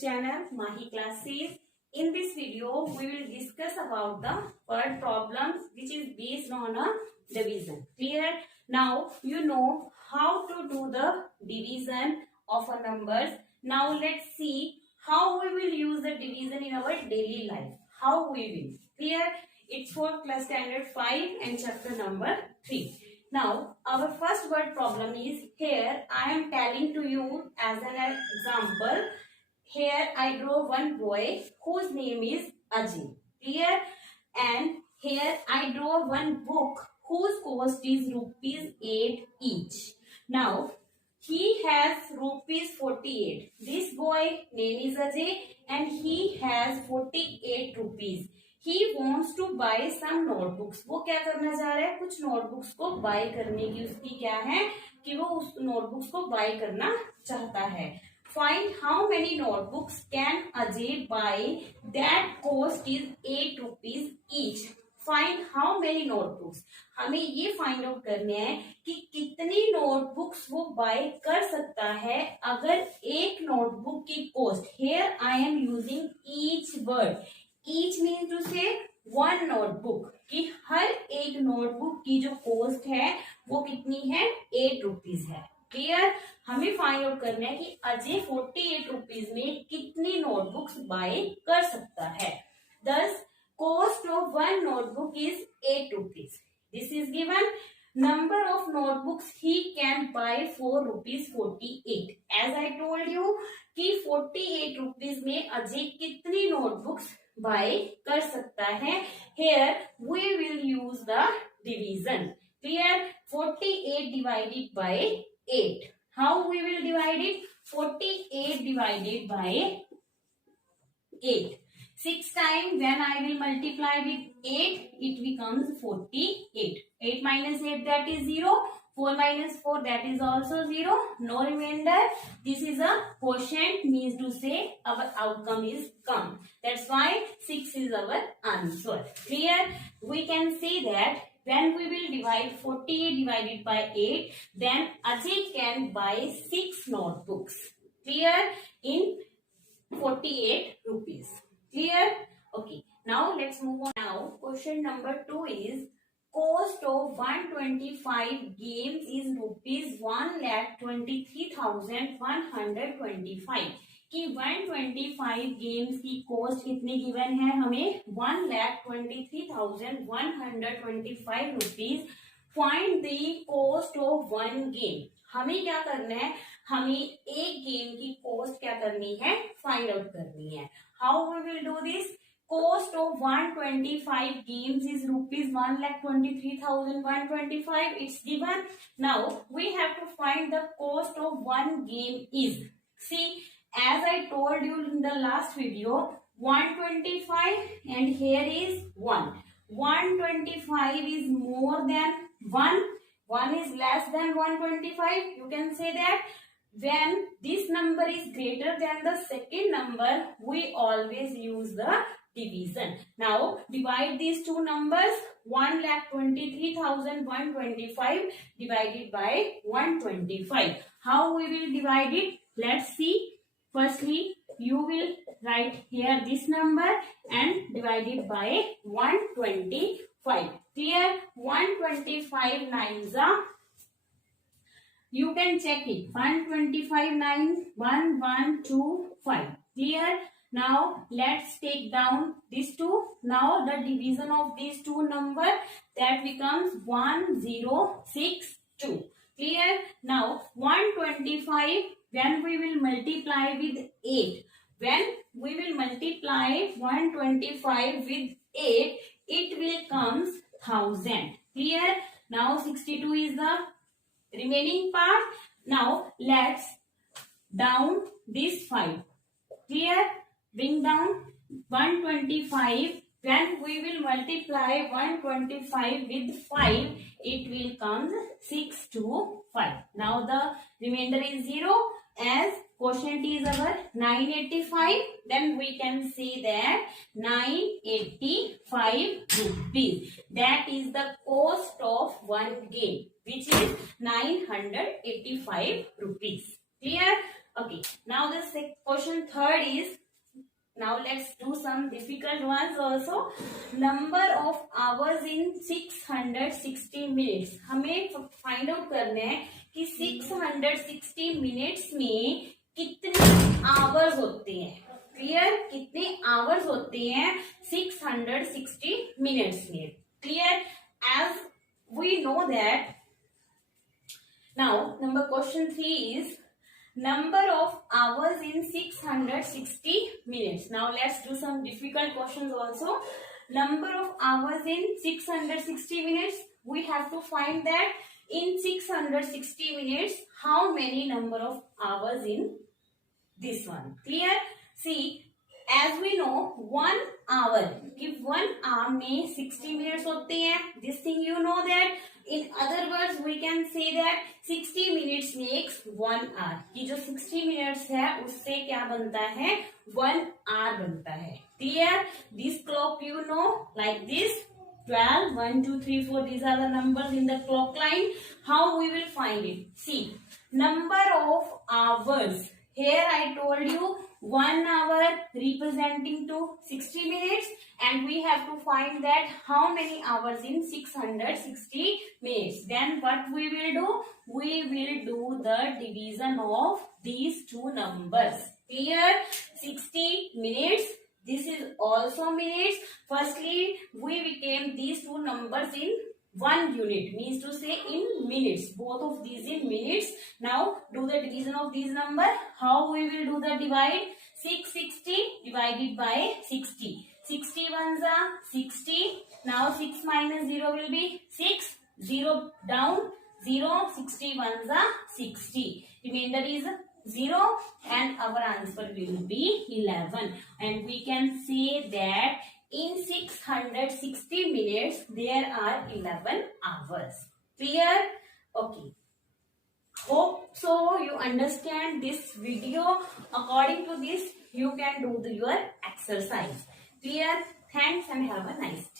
channel Mahi Classes. In this video, we will discuss about the word problems which is based on a division. Clear? Now you know how to do the division of a numbers. Now let's see how we will use the division in our daily life. How we will. Clear? It's for class standard 5 and chapter number 3. Now, our first word problem is here. I am telling to you as an example. Here I draw one boy whose name is Ajay. Clear? And here I draw one book whose cost is rupees 8 each. Now, he has rupees 48. This boy name is Ajay and he has 48 rupees. He wants to buy some notebooks. वो क्या करना चाह रहा है? कुछ notebooks को bye करने की उसकी क्या है कि वो उस नोटबुक्स को बाय करना चाहता है. Find how many notebooks can Ajay buy that cost is 8 rupees each. Find how many notebooks. हमें ये फाइंड आउट करने हैं कि कितनी नोटबुक्स वो बाय कर सकता है अगर एक नोटबुक की cost. Here I am using each word. Each mean to say one notebook कि हर एक नोटबुक की जो कॉस्ट है वो कितनी है 8 रुपीज है. क्लियर? हमें फाइंड आउट करना है कि अजय 48 रुपीज में कितनी नोटबुक्स बाय कर सकता है. दस cost of one notebook is 8 rupees. This is given. Number of notebooks he can buy for rupees 48. As I told you कि 48 rupees में अजय कितनी notebooks buy कर सकता है. Here we will use the division. Clear? 48 divided by 8. How we will divide it? 48 divided by 8. 6 times when I will multiply with 8, it becomes 48. 8 minus 8 that is 0. 4 minus 4 that is also 0. No remainder. This is a quotient means to say our outcome is come. That's why 6 is our answer. Clear? We can say that when we will divide 48 divided by 8, then Ajay can buy 6 notebooks. Clear? In 48 rupees. Clear? Okay. Now let's move on. Now question number 2 is cost of 125 games is rupees 1,23,125. कि 125 games की cost कितनी given है हमें 1,23,125 rupees. Find the cost of one game. हमें क्या करना है? हमें एक गेम की कॉस्ट क्या करनी है? फाइंड आउट करनी है. How we will do this? Cost of 125 games is rupees 1,23,125. It's given. Now we have to find the cost of one game is. See, as I told you in the last video, 125 and here is 1. 125 is more than 1. 1 is less than 125. You can say that. When this number is greater than the second number, we always use the division. Now divide these two numbers. 1,23,125 divided by 125. How we will divide it? Let's see. Firstly, you will write here this number and divide it by 125. Clear? 125 nines are. You can check it. 125 9 1125. Clear? Now let's take down these two. Now the division of these two number that becomes 1062. Clear? Now 125 when we will multiply with 8. When we will multiply 125 with 8, it will comes 1000. Clear? Now 62 is the remaining part. Now let's down this 5. Clear? Bring down 125. When we will multiply 125 with 5, it will come 625. Now the remainder is 0. As quotient is our 985, then we can say that 985 rupees. That is the cost of one game, which is 985 rupees. Clear? Okay, now the question third is, now let's do some difficult ones also. Number of hours in 660 minutes. हमें find out करना है कि 660 minutes में कितने hours होते हैं. Clear? कितने hours होते हैं 660 मिनट्स में. Clear? As we know that, now number question 3 is number of hours in 660 minutes. Now let's do some difficult questions also. Number of hours in 660 minutes. We have to find that in 660 minutes how many number of hours in this one. Clear? See, as we know 1 hour, if 1 hour में 60 minutes होते हैं. This thing you know that. In other words, we can say that 60 minutes makes 1 hour. ये जो 60 minutes है उससे क्या बनता है 1 hour बनता है. Clear? This clock you know like this. 12, 1, 2, 3, 4. These are the numbers in the clock line. How we will find it? See, number of hours. Here I told you 1 hour representing to 60 minutes, and we have to find that how many hours in 660 minutes. Then what we will do? We will do the division of these two numbers. Clear? 60 minutes. This is also minutes. Firstly, we became these two numbers in 1 unit, means to say in minutes. Both of these in minutes. Now do the division of these number. How we will do the divide? 660 divided by 60. 60 ones are 60. Now 6 minus 0 will be 6. 0 down. 0. 60 ones are 60. Remainder is 0, and our answer will be 11. And we can say that in 660 minutes there are 11 hours. Clear? Okay. Hope so you understand this video. According to this you can do your exercise. Clear? Thanks and have a nice day.